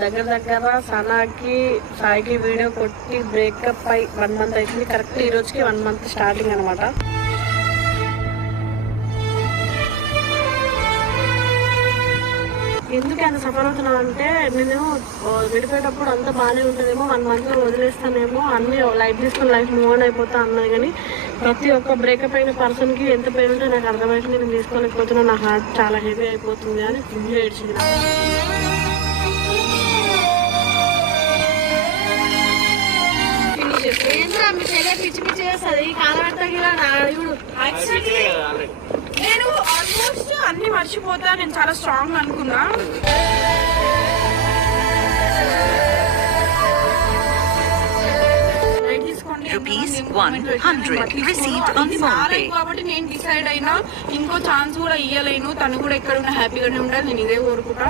దగ్గర దగ్గర సనాకి సాయికి వీడియో కొట్టి బ్రేకప్ అయి 1 మంత్ అవుతుంది. కరెక్ట్ ఈ రోజుకి 1 మంత్ స్టార్టింగ్ అనమాట. ఎందుకు అంత సఫర్ అవుతున్నావు అంటే, నేను విడిపోయేటప్పుడు అంతా బాగానే ఉంటుందేమో, 1 మంత్ వదిలేస్తానేమో, అన్ని లైఫ్ తీసుకుని లైఫ్ మూవ్ ఆన్ అయిపోతా అన్నది. కానీ ప్రతి ఒక్క బ్రేకప్ అయిన పర్సన్కి ఎంత పెయిన్ ఉంటే నాకు అర్థమవుతుంది. నేను తీసుకోలేకపోతున్నా, నా హార్ట్ చాలా హెవీ అయిపోతుంది అని ఫుల్ ఏడ్చింది. పిచ్చి పిచ్చి చేస్తుంది నేను ఆల్మోస్ట్ అన్ని మర్చిపోతా. నేను చాలా స్ట్రాంగ్ అనుకున్నా. కాబట్టి నేను డిసైడ్ అయినా ఇంకో ఛాన్స్ కూడా ఇయ్యలేను. తను కూడా ఎక్కడ ఉన్నా హ్యాపీగానే ఉండాలి. నేను ఇదే కోరుకుంటా.